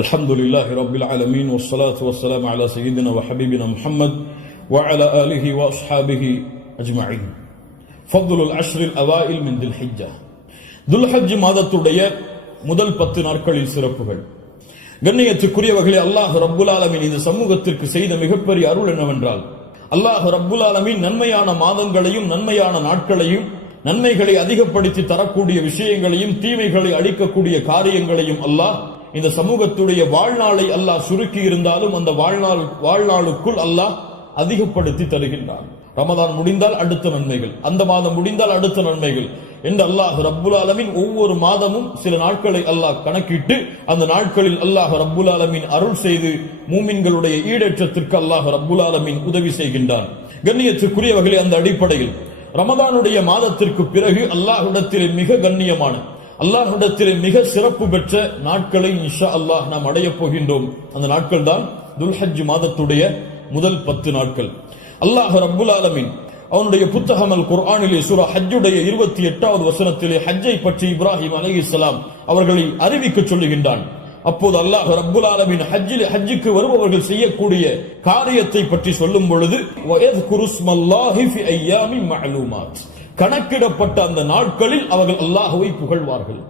الحمد لله رب العالمين والصلاة والسلام على سيدنا وحبيبنا محمد وعلى آله وأصحابه أجمعين. فضل العشر الأوائل من ذي الحجة. ذو الحج மாதத்துடைய முதல் 10 நாட்களில் சிறப்புகள். கண்ணியத்துக்குரியவர்களே, அல்லாஹ் ரப்புல் ஆலமீன் இந்த சமூகத்திற்கு செய்த மிகப்பெரிய அருள் என்னவென்றால், அல்லாஹ் ரப்புல் ஆலமீன் நன்மையான மாதங்களையும் நன்மையான நாட்களையும் நன்மைகளை அதிகப்படுத்தி தரக்கூடிய விஷயங்களையும் தீமைகளை அழிக்கக்கூடிய காரியங்களையும் அல்லாஹ் இந்த சமூகத்துடைய வாழ்நாளை அல்லாஹ் சுருக்கி இருந்தாலும் அந்த வாழ்நாளுக்குள் அல்லாஹ் அதிகப்படுத்தி தருகின்றான். ரமதான் முடிந்தால் அடுத்த நன்மைகள், அந்த மாதம் முடிந்தால் அடுத்த நன்மைகள் என்று அல்லாஹ் ரப்புல் ஆலமீன் ஒவ்வொரு மாதமும் சில நாட்களை அல்லாஹ் கணக்கிட்டு அந்த நாட்களில் அல்லாஹ் ரப்புல் ஆலமீன் அருள் செய்து மூமின்களுடைய ஈடேற்றத்திற்கு அல்லாஹ் ரப்புல் ஆலமீன் உதவி செய்கின்றான். கண்ணியத்துக்குரியவர்களே, அந்த அடிப்படையில் ரமதானுடைய மாதத்திற்கு பிறகு அல்லாஹ்விடத்திலே மிக கண்ணியமான, அல்லாஹ்விடத்திலே மிக சிறப்பு பெற்ற நாட்களை இன்ஷா அல்லாஹ் நாம் அடைய போகின்றோம். அந்த நாட்கள் தான் துல்ஹஜ் மாதத்துடைய முதல் 10 நாட்கள். அல்லாஹ் ரப்புல் ஆலமீன் அவனுடைய புத்தகம் அல் குர்ஆனிலே சூரா ஹஜ்ஜுடைய 28வது வசனத்திலே ஹஜ்ஜை பற்றி இப்ராஹிம் அலைஹிஸ்ஸலாம் அவர்களை அறிவிக்க சொல்லுகின்றான். அப்போது அல்லாஹ் ரப்புல் ஆலமீன் ஹஜ்ஜுக்கு வருபவர்கள் செய்யக்கூடிய காரியத்தை பற்றி சொல்லும் பொழுது வயத்குரு ஸ்மல்லாஹி ஃபி அய்யாமின் மஅலூமாத், கணக்கிடப்பட்ட அந்த நாட்களில் அவர்கள் அல்லாஹ்வை புகழ்வார்கள்.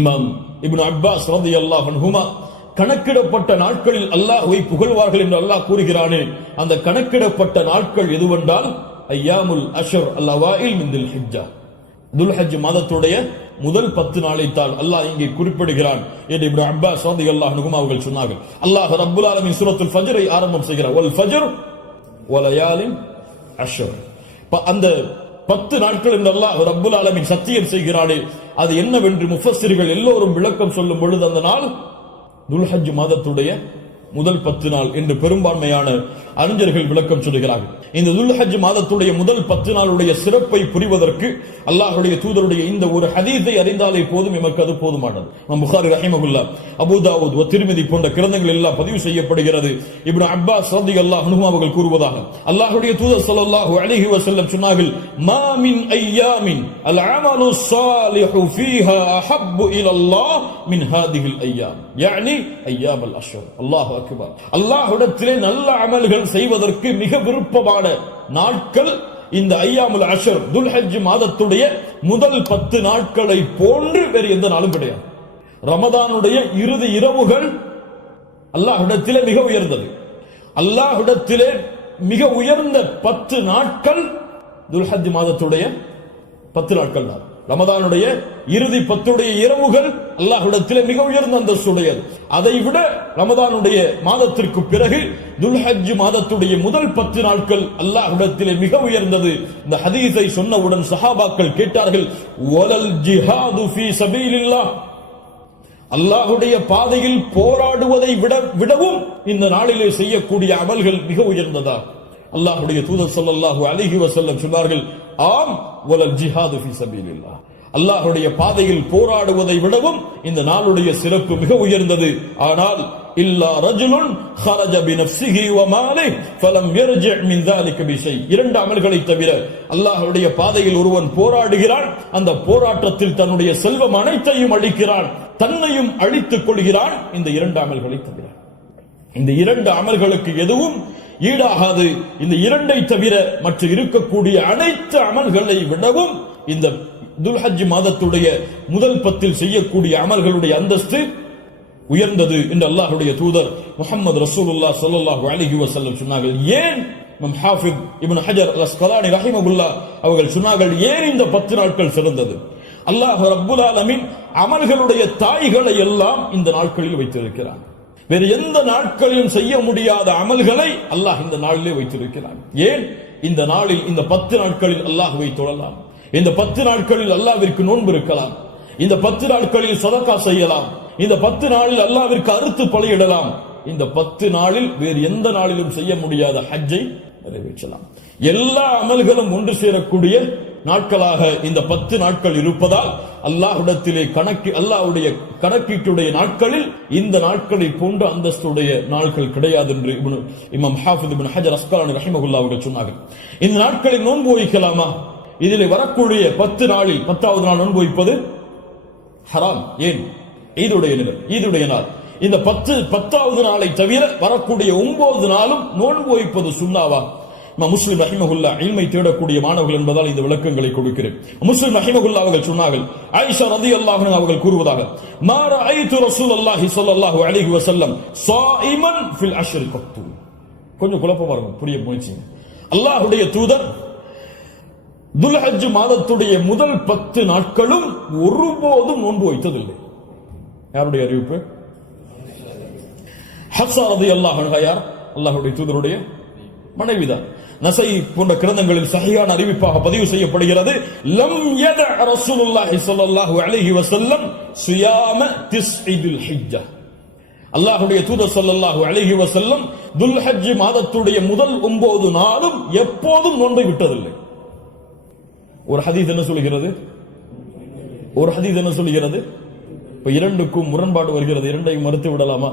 இமாம் இப்னு அப்பாஸ் ரலியல்லாஹு அன்ஹுமா கணக்கிடப்பட்ட நாட்களில் அல்லாஹ்வை புகழ்வார்கள் என்று அல்லாஹ் கூறுகிறானே, அந்த கணக்கிடப்பட்ட நாட்கள் எதுவென்றால் அய்யாமுல் அஷ்ர் அல் அவாயில் மின் தில் ஹிஜ்ஜா, துல்ஹஜ் மாதத்துடைய முதல் 10 நாளைத்தான் அல்லாஹ் இங்கே குறிப்பிடுகிறான் என்று இப்னு அப்பாஸ் ரலியல்லாஹு அன்ஹுமா அவர்கள் சொன்னார்கள். அல்லாஹ் ரப்புல் ஆலமீன் சூரத்துல் ஃபஜ்ரை ஆரம்பம் செய்கிறார், வல் ஃபஜ்ர் வலயாலின் அஷ்ர். அந்த 10 நாட்கள் என்று அல்லாஹ் ரப்புல் ஆலமீன் சத்தியம் செய்கிறானே, அது என்னவென்று முஃபஸ்ஸிர்கள் எல்லோரும் விளக்கம் சொல்லும் பொழுது அந்த நாள் துல்ஹஜ் மாதத்துடைய முதல் 10 நாள் என்று பெரும்பான்மையான அறிஞர்கள் விளக்கம் சொல்கிறார்கள். இந்த துல்ஹஜ் மாதத்துடைய முதல் 10 நாளுடைய சிறப்பை புரிவதற்கு அல்லாஹ்வுடைய தூதருடைய இந்த ஒரு ஹதீஸை அறிந்தாலே போதும், எமக்கு அது போதுமானது. புகாரி ரஹிமஹுல்லாஹ், அபூ தாவூத், திர்மிதி போன்ற கிரந்தங்கள் எல்லாம் பதிவு செய்யப்படுகிறது. இப்னு அப்பாஸ் ரலியல்லாஹு அன்ஹு அவர்கள் கூறுவதாக, அல்லாஹ்வுடைய தூதர் ஸல்லல்லாஹு அலைஹி வஸல்லம் சொன்னார்கள், மா மின் அய்யாமின் அல் அமலு ஸாலிஹு ஃபீஹா அஹப்பு இலல்லாஹ் மின் ஹாதிஹில் அய்யாம், யானி அய்யாம் அல் அஷ்ர். அல்லாஹு அக்பர். அல்லாஹ்விடத்திலே நல்ல அமல்கள் செய்வதற்கு மிக விருப்பமான நாட்கள் இந்த அய்யாமுல் அஷ்ர், துல்ஹஜ் மாதத்துடைய முதல் 10 நாட்களை போன்று வேறு எந்த நாளும் கிடையாது. ரமதானுடைய இறுதி இரவுகள் அல்லாஹ்விடத்திலே மிக உயர்ந்தது. அல்லாஹ்விடத்திலே மிக உயர்ந்த 10 நாட்கள் துல்ஹஜ் மாதத்துடைய 10 நாட்கள் தான். ரமதானுடைய இறுதி 10 இரவுகள் அல்லாஹ்விடத்திலே மிக உயர்ந்த அந்தஸ்துடையது. அதை விட ரமதானுடைய மாதத்திற்கு பிறகு துல்ஹஜ் மாதத்துடைய முதல் 10 நாட்கள் அல்லாஹ்விடத்திலே மிக உயர்ந்தது. இந்த ஹதீஸை சொன்னவுடன் சஹாபாக்கள் கேட்டார்கள், வலல் ஜிஹாது ஃபீ சபீலில்லாஹ், அல்லாஹ்வுடைய பாதையில் போராடுவதை விடவும் இந்த நாளிலே செய்யக்கூடிய அமல்கள் மிக உயர்ந்ததா? அல்லாஹ்வுடைய தூதர் ஸல்லல்லாஹு அலைஹி வஸல்லம் சொன்னார்கள், ஆம், வலல் ஜிஹாது ஃபீ சபீலில்லாஹ், அல்லாஹ்வுடைய பாதையில் போராடுவதை விடவும் இந்த நாளுடைய சிறப்பு மிக உயர்ந்தது. ஆனால் இல்லா ரஜுலுன் ஹரஜ பினஃப்ஸிஹி வ மாலிஹி ஃபலம் யர்ஜி மின் ذلك பிஷை, 2 அமல்களை தவிர அல்லாஹ்வுடைய பாதையில் ஒருவன் போராடுகிறான், அந்த போராட்டத்தில் தன்னுடைய செல்வம் அனைத்தையும் அழிக்கிறான், தன்னையும் அழித்துக் கொள்கிறான், இந்த 2 அமல்களை தவிர. இந்த 2 அமல்களுக்கு எதுவும் ஈடாகாது. இந்த 2ஐ தவிர மற்ற இருக்கக்கூடிய அனைத்து அமல்களை விடவும் இந்த துல்ஹஜ் மாதத்துடைய முதல் 10 செய்யக்கூடிய அமல்களுடைய அந்தஸ்து உயர்ந்தது என்று அல்லாஹ்வுடைய தூதர் முஹம்மது ரசூலுல்லாஹ் ஸல்லல்லாஹு அலைஹி வஸல்லம் சொன்னார்கள். ஏன் இமாம் ஹாஃபிஸ் இப்னு ஹஜர் அல் அஸ்கலானி ரஹிமஹுல்லாஹ் அவர்கள் சொன்னார்கள், ஏன் இந்த 10 நாட்கள் சிறந்தது? அல்லாஹ் ரப்புல் ஆலமீன் அமல்களுடைய தாய்களை எல்லாம் இந்த நாட்களில் வைத்திருக்கிறார். வேறு எந்த நாட்களிலும் செய்ய முடியாத அமல்களை அல்லாஹ் இந்த நாளிலே வைத்திருக்கிறார். ஏன்? இந்த நாளில், இந்த 10 நாட்களில் அல்லாஹ்வை தொழலாம், இந்த 10 நாட்களில் அல்லாஹ்விற்கு நோன்பு இருக்கலாம், இந்த 10 நாட்களில் சதகா செய்யலாம், இந்த 10 நாளில் அல்லாஹ்விற்கு அறுத்து பலியிடலாம், இந்த 10 நாளில் வேறு எந்த நாளிலும் செய்ய முடியாத ஹஜ்ஜை நிறைவேற்றலாம். எல்லா அமல்களும் ஒன்று சேரக்கூடிய நாட்களாக இந்த 10 நாட்கள் இருப்பதால் அல்லாஹ்விடத்திலே அல்லாஹ்வுடைய கணக்கீட்டுடைய நாட்களில் இந்த நாட்களை போன்ற அந்தஸ்துடைய நாட்கள் கிடையாது என்று இமாம் ஹாஃபிஸ் இப்னு ஹஜர் அஸ்கலானி ரஹிமஹுல்லாஹ் அவர்கள் சொன்னார்கள். இந்த நாட்களில் நோன்பு வைக்கலாமா? இதில் வரக்கூடிய 10 நாளில் 10வது நாள் நோன்பு வைப்பது ஹராம். ஏன்? ஈதுடைய நாள். இந்த 10வது நாளை தவிர வரக்கூடிய 9 நாளும் நோன்பு வைப்பது சுன்னாவா? முஸ்லிம் ரஹிமஹுல்லா இல்மை தேடக்கூடிய மாணவர்கள் என்பதால் இந்த விளக்கங்களை கொடுக்கிறேன். முஸ்லிம் ரஹிமஹுல்லா அவர்கள் சொன்னார்கள், ஆயிஷா ரலியல்லாஹு அன்ஹா அவர்கள் கூறுவதாக, மா ரஅய்து ரசூலுல்லாஹி ஸல்லல்லாஹு அலைஹி வஸல்லம் ஸாயிமன் ஃபில் அஷ்ரி கத்து. கொஞ்சம் குழப்பமா இருக்கும், புரிய முயற்சி. அல்லாஹ்வுடைய தூதர் துல்ஹஜ் மாதத்துடைய முதல் 10 நாட்களும் ஒருபோதும் நோன்பு வைத்ததில்லை. யாருடைய அறிவிப்பு? ஹப்ஸா ரலியல்லாஹு அன்ஹா யார்? அல்லாஹ்வுடைய தூதருடைய மனைவிதான். நஸை போன்ற கிரந்தங்களில் சஹீஹான அறிவிப்பாக பதிவு செய்யப்படுகிறது, லம் யத ரசூலுல்லாஹி ஸல்லல்லாஹு அலைஹி வஸல்லம் ஸியாம திஸ்இல் ஹிஜ்ஜா. அல்லாஹ்வுடைய தூதர் ஸல்லல்லாஹு அலைஹி வஸல்லம் துல்ஹஜ் மாதத்துடைய முதல் 9 நாளும் எப்போதும் நோன்பை விட்டதில்லை. ஒரு ஹதீஸ் என்ன சொல்கிறது? இப்ப இரண்டுக்கும் முரண்பாடு வருகிறது, இரண்டையும் மறுத்து விடலாமா?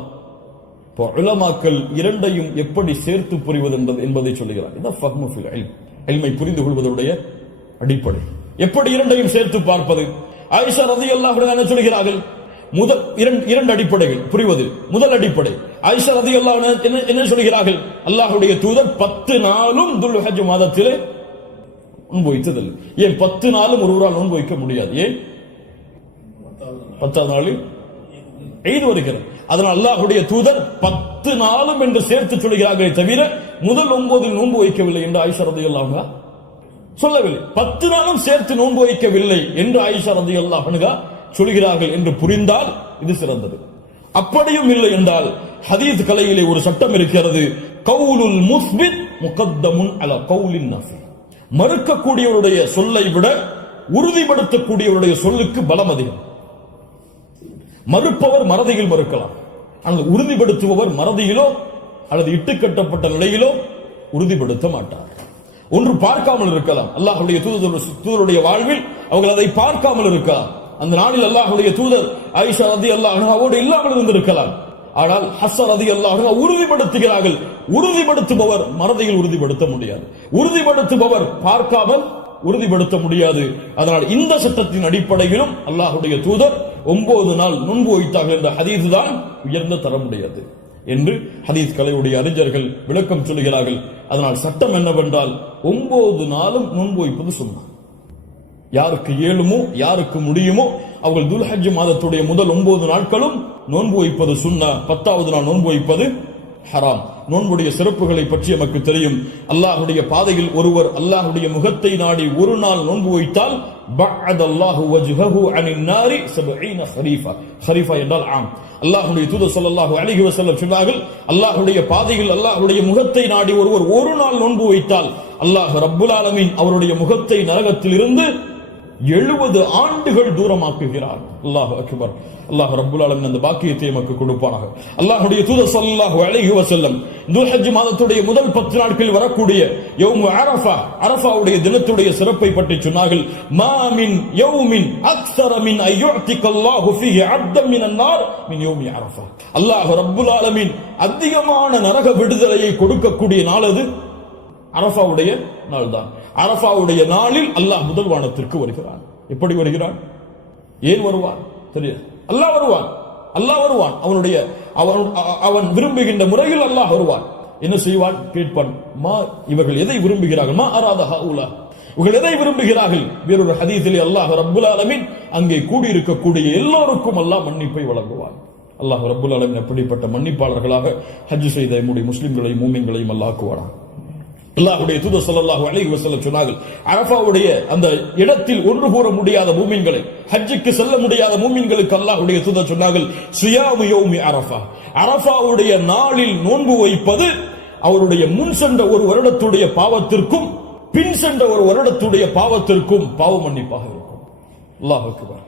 இப்போ உலமாக்கள் இரண்டையும் எப்படி சேர்த்து புரிவது என்பதை சொல்லுகிறார். இதான் ஃபஹ்மு ஃபில் இல்ம், இல்மை புரிந்து கொள்வதுடைய அடிப்படை. எப்படி இரண்டையும் சேர்த்து பார்ப்பது? ஆயிஷா ரலியல்லாஹு அன்ஹா என்ன சொல்கிறார்கள்? முதல் இரண்டு அடிப்படைகள் புரிவது. முதல் அடிப்படை, ஆயிஷா ரலியல்லாஹு அன்ஹா என்ன சொல்கிறார்கள்? அல்லாஹ்வுடைய தூதர் 10 நாளும் துல்ஹஜ் மாதத்திலே நோன்பு வைத்ததில்லை. ஏன் 10 நாளும் ஒருவரால் நோன்பு வைக்க முடியாது? ஏன்? 10வது நாளில் ஈத் வருகிறது. அதனால் அல்லாஹ்வுடைய தூதர் 10 நாளும் என்று சேர்த்து சொல்கிறார்களே தவிர முதல் 9 நோன்பு வைக்கவில்லை என்று ஆயிஷா ரலியல்லாஹு அன்ஹா சொல்லவில்லை. 10 நாளும் சேர்த்து நோன்பு வைக்கவில்லை என்று ஆயிஷா ரலியல்லாஹு அன்ஹா சொல்கிறார்கள் என்று புரிந்தால் இது சிறந்தது. அப்படியும் இல்லை என்றால் ஹதீஸ் கலையிலே ஒரு சட்டம் இருக்கிறது, கவுலுல் முஸ்பித் முகத்தமுன் அலா கவுலின் நஃபி. மறுக்கக்கூடியவருடைய சொல்லை விட உறுதிப்படுத்தக்கூடியவருடைய சொல்லுக்கு பலம் அதிகம். மறுப்பவர் மறதியில் மறுக்கலாம், ஆனால் உறுதிப்படுத்துபவர் மறதியிலோ அல்லது இட்டுக்கட்டப்பட்ட நிலையிலோ உறுதிப்படுத்த மாட்டார். ஒன்று பார்க்காமல் இருக்கலாம், அல்லாஹ்வுடைய தூதருடைய வாழ்வில் அவர்கள் அதை பார்க்காமல் இருக்கலாம். அந்த நாளில் அல்லாஹ்வுடைய தூதர் ஆயிஷா ரலியல்லாஹு அன்ஹாவோடு இல்லாமல் இருந்திருக்கலாம். ஆனால் ஹஸ்ஸா ரலியல்லாஹு அன்ஹா உறுதிப்படுத்துகிறார்கள். உறுதிப்படுத்துபவர் மறதியில் உறுதிப்படுத்த முடியாது, உறுதிப்படுத்துபவர் பார்க்காமல் உறுதிப்படுத்த முடியாது. அதனால் இந்த சட்டத்தின் அடிப்படையிலும் அல்லாஹ்வுடைய தூதர் 9 நாள் நோன்பு வைத்தார்கள் என்ற ஹதீஸ் தான் உயர்ந்த தரமுடையது என்று ஹதீஸ் கலையுடைய அறிஞர்கள் விளக்கம் சொல்கிறார்கள். அதனால் சட்டம் என்னவென்றால் 9 நாளும் நோன்பு வைப்பது சுன்னா. யாருக்கு இயலுமோ யாருக்கு முடியுமோ அவர்கள் துல்ஹஜ் மாதத்துடைய முதல் 9 நாட்களும் நோன்பு வைப்பது சுன்னா. 10வது நாள் நோன்பு வைப்பது ஹராம். நோன்புடைய சிறப்புகளை பற்றி நமக்கு தெரியும். அல்லாஹ்வுடைய பாதையில் ஒருவர் அல்லாஹ்வுடைய முகத்தை நாடி ஒரு நாள் நோன்பு வைத்தால் பஅதல்லாஹு வஜ்ஹஹு அனின் நாரி 70 ஹரீஃபா. ஹரீஃபா என்றால் ஆம். அல்லாஹ்வுடைய தூதர் ஸல்லல்லாஹு அலைஹி வஸல்லம் சொன்னார்கள், அல்லாஹ்வுடைய பாதையில் அல்லாஹ்வுடைய முகத்தை நாடி ஒருவர் ஒரு நாள் நோன்பு வைத்தால் அல்லாஹ் ரப்புல் ஆலமீன் அவருடைய முகத்தை நரகத்தில் இருந்து 70 ஆண்டுகள் தூரமாக்குகிறார். அல்லாஹு அக்பர். அல்லாஹ் ரப்புல் ஆலமீன் அந்த பாக்கியத்தை நமக்கு கொடுப்பானாக. அல்லாஹ்வுடைய தூதர் ஸல்லல்லாஹு அலைஹி வஸல்லம் துல்ஹஜ் மாதத்துடைய முதல் 10 நாட்களில் வரக்கூடிய யௌமு அரஃபா, அரஃபாவுடைய தினத்துடைய சிறப்பை பற்றி சொன்னார்கள். மா மின் யௌமின் அக்ஸர மின் அய்யுஅதிகல்லாஹு ஃபீஹி அப்தன் மினன் நார் மின் யௌமி அரஃபா. அல்லாஹ் ரப்புல் ஆலமீன் அதிகமான நரக விடுதலையை கொடுக்கக்கூடிய நாள் அது அரஃபாவுடைய நாள் தான். அரஃபாவுடைய நாளில் அல்லாஹ் முதல் வானத்திற்கு வருகிறான். எப்படி வருகிறான்? ஏன் வருவான் தெரியாது. அல்லாஹ் வருவான், அல்லாஹ் வருவான். அவன் விரும்புகின்ற முறையில் அல்லாஹ் வருவான். என்ன செய்வான்? கேட்பான், மா இவர்கள் எதை விரும்புகிறார்கள்? மா அராத ஹவுலா, இவர்கள் எதை விரும்புகிறார்கள்? வேறொரு ஹதீஸிலே அல்லாஹ் ரப்புல் ஆலமீன் அங்கே கூடியிருக்கக்கூடிய எல்லோருக்கும் அல்லாஹ் மன்னிப்பை வழங்குவான். அல்லாஹ் ரப்புல் ஆலமீன் அப்படிப்பட்ட மன்னிப்பாளர்களாக ஹஜ் செய்த நம்முடைய முஸ்லிம்களையும் மூமின்களையும் அல்லாஹ் ஆக்குவானாக. அல்லாஹ்வுடைய தூதர் ஸல்லல்லாஹு அலைஹி வஸல்லம் சொன்னார்கள், அரஃபாவுடைய அந்த இடத்தில் ஒன்று கூற முடியாத மூமின்களை, ஹஜ்ஜுக்கு செல்ல முடியாத மூமின்களுக்கு அல்லாஹ்வுடைய தூதர் சொன்னார்கள், ஸியாமு யௌமி அரஃபா, அரஃபாவுடைய நாளில் நோன்பு வைப்பது அவருடைய முன் சென்ற ஒரு வருடத்துடைய பாவத்திற்கும் பின் சென்ற ஒரு வருடத்துடைய பாவத்திற்கும் பாவ மன்னிப்பாக இருக்கும். அல்லாஹ் அக்பர்.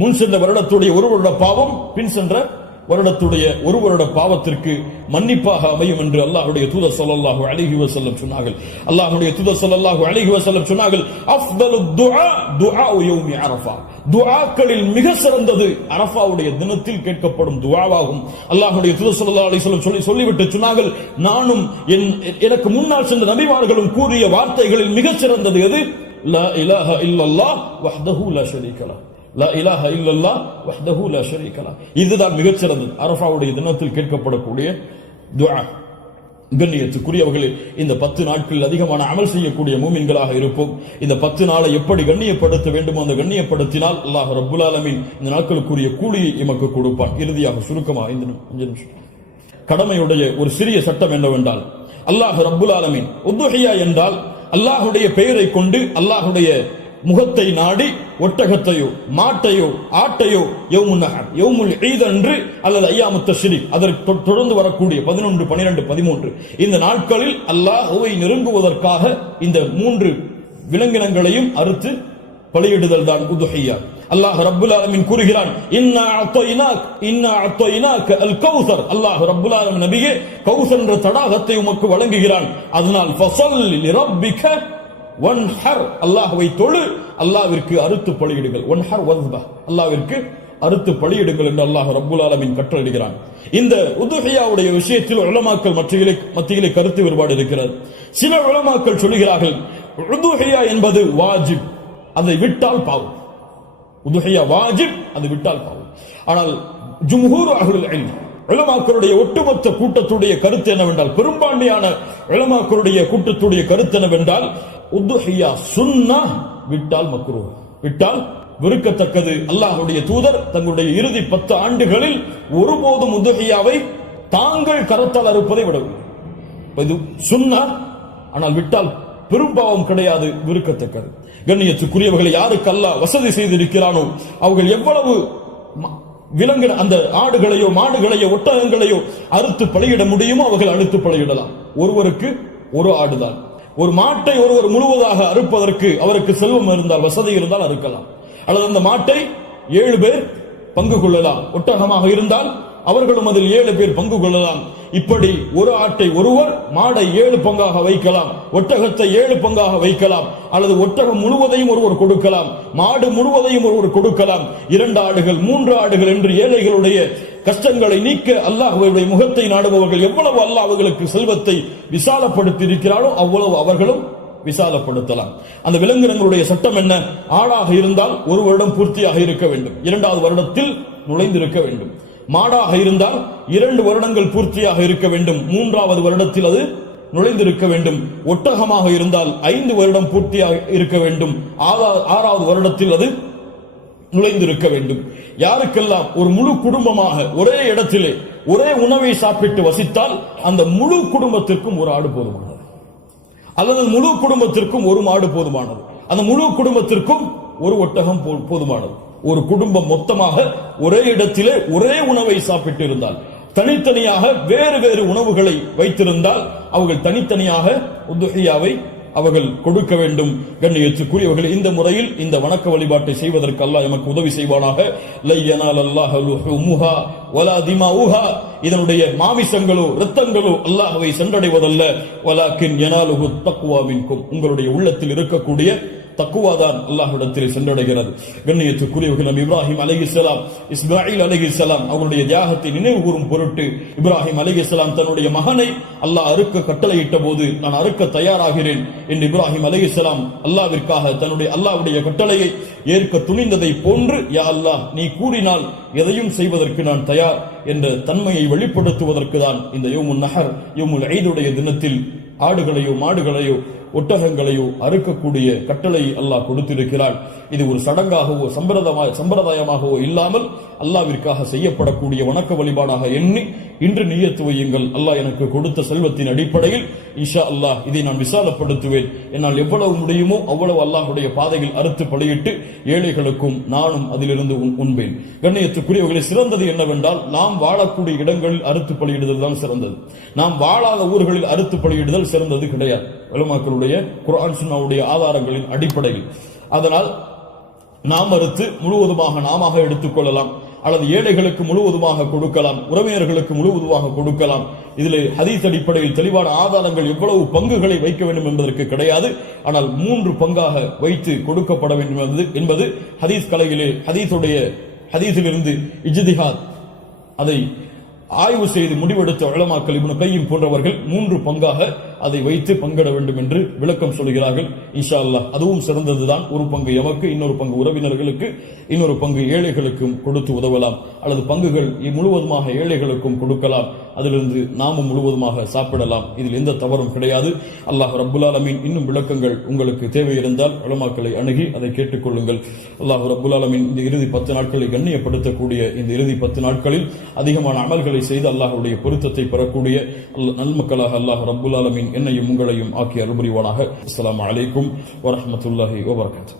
முன் சென்ற வருடத்துடைய ஒரு வருட பாவம் பின் சென்ற வருடத்துடைய ஒரு வருட பாவத்திற்கு மன்னிப்பாக அமையும் என்று அல்லாஹ்வுடைய தூதர் ஸல்லல்லாஹு அலைஹி வஸல்லம் சொன்னார்கள். அல்லாஹ்வுடைய தூதர் ஸல்லல்லாஹு அலைஹி வஸல்லம் சொன்னார்கள், அஃதலுத் துஆ துஆஉ யௌமி அரஃபா, துஆக்களில் மிக சிறந்தது அரஃபாவுடைய தினத்தில் கேட்கப்படும் துஆவாகும். அல்லாஹ்வுடைய தூதர் ஸல்லல்லாஹு அலைஹி வஸல்லம் சொல்லிவிட்டு சொன்னார்கள், நானும் எனக்கு முன்னால் சென்ற நபிமார்களும் கூறிய வார்த்தைகளில் மிக சிறந்தது எது? லா இலாஹா இல்லல்லாஹ் வஹ்தஹு லா ஷரீக லஹ், லா இலாஹ இல்லல்லாஹ் வஹ்தஹு லா ஷரீக லஹ். இதுதான் மிகச்சிறந்தது அரஃபாவுடைய தினத்தில் கேட்கப்படக்கூடிய துஆ. கண்ணியத்துக்குரியவர்களே, இந்த 10 நாட்கள் அதிகமான அமல் செய்யக்கூடிய மூமின்களாக இருப்போம். இந்த 10 நாளை எப்படி கண்ணியப்படுத்த வேண்டுமோ அந்த கண்ணியப்படுத்தினால் அல்லாஹ் ரப்புல் ஆலமீன் இந்த நாட்களுக்குரிய கூலியை எமக்கு கொடுப்பான். இறுதியாக சுருக்கமாக 5 நிமிஷம் கடமையுடைய ஒரு சிறிய சட்டம் என்னவென்றால், அல்லாஹ் ரப்புல் ஆலமீன் உதுஹியா என்றால் அல்லாஹுடைய பெயரை கொண்டு அல்லாஹுடைய முகத்தை நாடி ஒட்டகத்தையோ மாட்டையோ ஆட்டையோ யௌமுன் நஹர் யௌமுல் ஈத் அன்று அல்லது அய்யாமுத் தஷ்ரீக் அதற்கு தொடர்ந்து வரக்கூடிய 11, 12, 13 இந்த நாட்களில் அல்லாஹ்வை நெருங்குவதற்காக இந்த 3 விலங்கினங்களையும் அறுத்து பலியிடுதல் தான் உதுஹியா. அல்லாஹ் ரப்புல் ஆலமீன் கூறுகிறான், இன்னா அத்தய்னாக அல் கௌசர். அல்லாஹ் ரப்புல் ஆலமீன் நபியே கௌசர் என்ற தடாகத்தை உமக்கு வழங்குகிறான். அதனால் ஃபஸல்லி லிரப்பிக வன்ஹர், அல்லாஹ்வை தொழு, அல்லாஹ்விற்கு அறுத்து பலியிடுங்கள். வன்ஹர் வஸ்பஹ், அல்லாஹ்விற்கு அறுத்து பலியிடுங்கள் என்று அல்லாஹ் ரப்புல் ஆலமீன் கட்டளையிடுகிறான். இந்த உதுஹியாவுடைய விஷயத்தில் உலமாக்கள் மத்தியிலே கருத்து வேறுபாடு இருக்கிறது. சில உலமாக்கள் சொல்கிறார்கள் உதுஹியா என்பது வாஜிப், அதை விட்டால் பாவம். உதுஹியா வாஜிப், அது விட்டால் பாவம். ஆனால் ஜும்ஹூர் அஹ்லுல் இல்ம் உலமாக்களுடைய ஒட்டுமொத்த கூட்டத்துடைய கருத்து என்னவென்றால், பெரும்பான்மையான உலமாக்களுடைய கூட்டத்துடைய கருத்து என்னவென்றால், உதுஹியா சுன்னah, விட்டால் மக்ரூஹ், விட்டால் வெறுக்கத்தக்கது. அல்லாஹ்வுடைய தூதர் தங்களுடைய இறுதி 10 ஆண்டுகளில் ஒருபோதும் உதுஹியாவை தாங்கள் கரத்தால் அறுப்பதை விடவில்லை. இது சுன்னah, ஆனால் விட்டால் பெரும்பாவம் கிடையாது, வெறுக்கத்தக்கது. கண்ணியத்துக்குரியவர்களை யாருக்கு அல்லாஹ் வசதி செய்திருக்கிறானோ அவர்கள் எவ்வளவு விலங்கின அந்த ஆடுகளையோ மாடுகளையோ ஒட்டகங்களையோ அறுத்து பலியிட முடியுமோ அவர்கள் அறுத்து பலியிடலாம். ஒருவருக்கு ஒரு ஆடுதான். ஒரு மாட்டை ஒருவர் முழுவதாக அறுப்பதற்கு அவருக்கு செல்வம் இருந்தால், வசதி இருந்தால் அறுக்கலாம். அல்லது அந்த மாட்டை 7 பேர் பங்கு கொள்ளலாம். ஒட்டகமாக இருந்தால் அவர்களும் அதில் 7 பேர் பங்கு கொள்ளலாம். இப்படி ஒரு ஆட்டை ஒருவர், மாடை 7 பங்காக வைக்கலாம், ஒட்டகத்தை 7 பங்காக வைக்கலாம். அல்லது ஒட்டகம் முழுவதையும் ஒருவர் கொடுக்கலாம், மாடு முழுவதையும் ஒருவர் கொடுக்கலாம். 2 ஆடுகள் 3 ஆடுகள் என்று ஏழைகளுடைய கஷ்டங்களை நீக்க அல்லாஹ்வுடைய முகத்தை நாடுபவர்கள் எவ்வளவு அல்லாஹ் அவர்களுக்கு செல்வத்தை விசாலப்படுத்தி இருக்கிறாரோ அவ்வளவு அவர்களும் விசாலப்படுத்தலாம். அந்த விலங்கினங்களுடைய சட்டம் என்ன? ஆடாக இருந்தால் 1 வருடம் பூர்த்தியாக இருக்க வேண்டும், 2வது வருடத்தில் நுழைந்திருக்க வேண்டும். மாடாக இருந்தால் 2 வருடங்கள் பூர்த்தியாக இருக்க வேண்டும், 3வது வருடத்தில் அது நுழைந்திருக்க வேண்டும். ஒட்டகமாக இருந்தால் 5 வருடம் பூர்த்தியாக இருக்க வேண்டும், 6வது வருடத்தில் அது நுழைந்திருக்க வேண்டும். யாருக்கெல்லாம் ஒரு முழு குடும்பமாக ஒரே இடத்திலே ஒரே உணவை சாப்பிட்டு வசித்தால் அந்த முழு குடும்பத்திற்கும் ஒரு ஆடு போதுமானது, அல்லது முழு குடும்பத்திற்கும் ஒரு மாடு போதுமானது, அந்த முழு குடும்பத்திற்கும் ஒரு ஒட்டகம் போதுமானது. ஒரு குடும்பம் மொத்தமாக ஒரே இடத்திலே ஒரே உணவை சாப்பிட்டு இருந்தால், தனித்தனியாக வேறு வேறு உணவுகளை வைத்திருந்தால் அவர்கள் தனித்தனியாக உதுஹியாவை அவர்கள் கொடுக்க வேண்டும். கண்ணியத்துக்குரியவர்கள், இந்த முறையில் இந்த வணக்க வழிபாட்டை செய்வதற்கு அல்லாஹ் எமக்கு உதவி செய்வானாக. லை யனாலல்லாஹு லுஹூமுஹா வலா திமாஉஹா, இதனுடைய மாமிசங்களோ இரத்தங்களோ அல்லாஹ்வை சென்றடைவதல்ல. வலாக்கின் யனாலுஹு தக்வா மின்கும், உங்களுடைய உள்ளத்தில் இருக்கக்கூடிய தக்குவாதான் அல்லாஹ்விடத்தில் சென்றடைகிறது. கண்ணியத்துக்குரியவர்கள், நபி இப்ராஹிம் அலைஹிஸ்ஸலாம், இஸ்மாயில் அலைஹிஸ்ஸலாம் அவருடைய தியாகத்தை நினைவு கூறும் பொருட்டு இப்ராஹிம் அலைஹிஸ்ஸலாம் தன்னுடைய மகனை அல்லாஹ் அறுக்க கட்டளையிட்ட போது, நான் அறுக்க தயாராகிறேன் என்று இப்ராஹிம் அலைஹிஸ்ஸலாம் அல்லாஹ்விற்காக தன்னுடைய அல்லாஹ்வுடைய கட்டளையை ஏற்க துணிந்ததை போன்று, யா அல்லாஹ் நீ கூறினால் எதையும் செய்வதற்கு நான் தயார் என்ற தன்மையை வெளிப்படுத்துவதற்கு தான் இந்த யௌமுன் நஹர் யௌமுல் ஈதுடைய தினத்தில் ஆடுகளையோ மாடுகளையோ ஒட்டகங்களையோ அறுக்கக்கூடிய கட்டளை அல்லாஹ் கொடுத்திருக்கிறார். இது ஒரு சடங்காகவோ சம்பிரதாயமாகவோ இல்லாமல் அல்லாஹ்விற்காக செய்யப்படக்கூடிய வணக்க வழிபாடாக எண்ணி இன்று நியத்து வையுங்கள். அல்லாஹ் எனக்கு கொடுத்த செல்வத்தின் அடிப்படையில் இன்ஷா அல்லாஹ் இதை நான் விசாலப்படுத்துவேன். என்னால் எவ்வளவு முடியுமோ அவ்வளவு அல்லாஹ்வுடைய பாதையில் அறுத்து பலியிட்டு ஏழைகளுக்கும் நானும் அதிலிருந்து உண்பேன். கண்ணியத்துக்குரியவர்களை, சிறந்தது என்னவென்றால் நாம் வாழக்கூடிய இடங்களில் அறுத்து பலியிடுதல் தான் சிறந்தது. நாம் வாழாத ஊர்களில் அறுத்து பலியிடுதல் சிறந்தது கிடையாது, உலமாக்களுடைய குர்ஆன் சுன்னாவுடைய ஆதாரங்களின் அடிப்படையில். அதனால் நாம் அறுத்து முழுவதுமாக நாம எடுத்துக்கொள்ளலாம், அல்லது ஏழைகளுக்கு முழுவதுமாக கொடுக்கலாம், உறவினர்களுக்கு முழுவதுமாக கொடுக்கலாம். இதில் ஹதீஸ் அடிப்படையில் தெளிவான ஆதாரங்கள் எவ்வளவு பங்குகளை வைக்க வேண்டும் என்பதற்கு கிடையாது. ஆனால் 3 பங்காக வைத்து கொடுக்கப்பட வேண்டும் என்பது ஹதீஸ் கலையிலே ஹதீஸிலிருந்து இஜ்திஹாத் அதை ஆய்வு செய்து முடிவெடுத்த உலமாக்கள் இப்னு கையிம் போன்றவர்கள் 3 பங்காக அதை வைத்து பங்கிட வேண்டும் என்று விளக்கம் சொல்கிறார்கள். இன்ஷா அல்லாஹ் அதுவும் சிறந்ததுதான். ஒரு பங்கு எமக்கு, இன்னொரு பங்கு உறவினர்களுக்கு, இன்னொரு பங்கு ஏழைகளுக்கும் கொடுத்து உதவலாம், அல்லது பங்குகள் முழுவதுமாக ஏழைகளுக்கும் கொடுக்கலாம், அதிலிருந்து நாமும் முழுவதுமாக சாப்பிடலாம். இதில் எந்த தவறும் கிடையாது. அல்லாஹ் ரப்புல் ஆலமீன் இன்னும் விளக்கங்கள் உங்களுக்கு தேவை இருந்தால் உலமாக்களை அணுகி அதை கேட்டுக்கொள்ளுங்கள். அல்லாஹ் ரப்புல் ஆலமீன் இந்த இறுதி 10 நாட்களை கண்ணியப்படுத்தக்கூடிய இந்த இறுதி 10 நாட்களில் அதிகமான அமல்களை செய்து அல்லாஹ்வுடைய பொருத்தத்தை பெறக்கூடிய நல்மக்களாக அல்லாஹ் ரப்புல் ஆலமீன் என்னையும் உங்களையும் ஆக்கி அருள் புரிவானாக. அஸ்ஸலாமு அலைக்கும் வரஹ்மத்துல்லாஹி வபரகாத்துஹு.